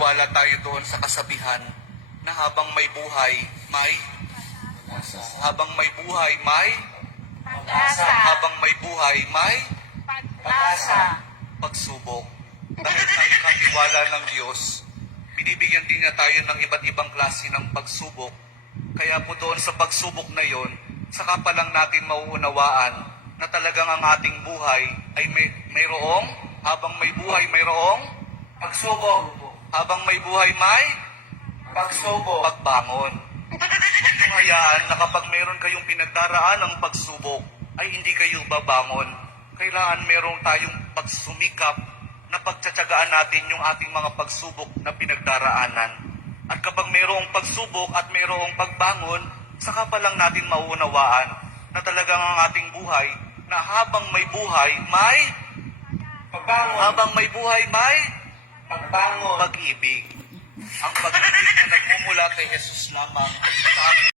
naniniwala tayo doon sa kasabihan na habang may buhay, may habang may buhay, may Pag-asa. habang may buhay, may Pag-asa. pagsubok. Dahil tayo katiwala ng Diyos, binibigyan din niya tayo ng iba't ibang klase ng pagsubok. Kaya po doon sa pagsubok na yon, saka pa lang natin mauunawaan na talagang ang ating buhay ay mayroong, habang may buhay mayroong pagsubok. Habang may buhay may pagsubok. Pagbangon. Huwag niyong hayaan na kapag mayroon kayong pinagdaraan ng pagsubok, ay hindi kayo babangon. Kailangan mayroon tayong pagsumikap na pagtsatsagaan natin yung ating mga pagsubok na pinagdaraanan. At kapag mayroong pagsubok at mayroong pagbangon, saka pa lang natin mauunawaan na talagang ang ating buhay, na habang may buhay, may pagbangon. Habang may buhay, may pagbangon. Pag-ibig. Ang pag-ibig na nagmumula kay Jesus lamang sa ating